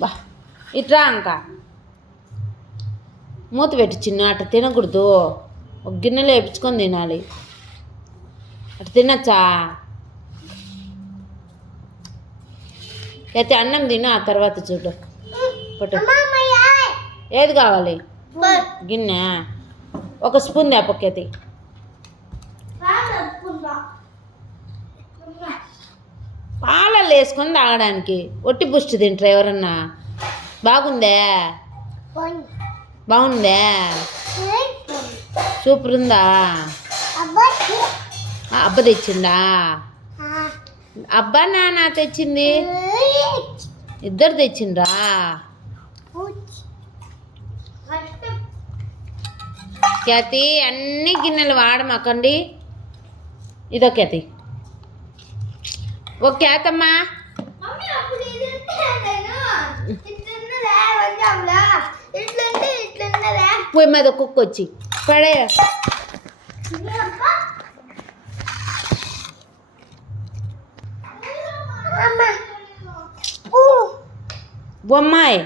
బా ఇట్రా అంక మూత పెట్టి చిన్న అట్ట తినకూడదు. ఒక గిన్నెలో వేపించుకొని తినాలి. అట్ట తినచ్చా? అయితే అన్నం తిను, ఆ తర్వాత చూడు. పట్టు. ఏది కావాలి? గిన్నె ఒక స్పూన్ దేపక్కతి. పాలల్లో వేసుకొని తాగడానికి. ఒట్టి బుష్టి తింటారు ఎవరన్నా? బాగుందే? బాగుందే? సూపర్ ఉందా? అబ్బ తెచ్చిండా? అబ్బా నాన్న తెచ్చింది? ఇద్దరు తెచ్చిండ్రా? ఖ్యాతి అన్ని గిన్నెలు వాడమాకండి. ఇదో ఖ్యాతి. ఓ ఖ్యాతమ్మా, పోయి మీద కుక్క వచ్చి పడే. బొమ్మాయి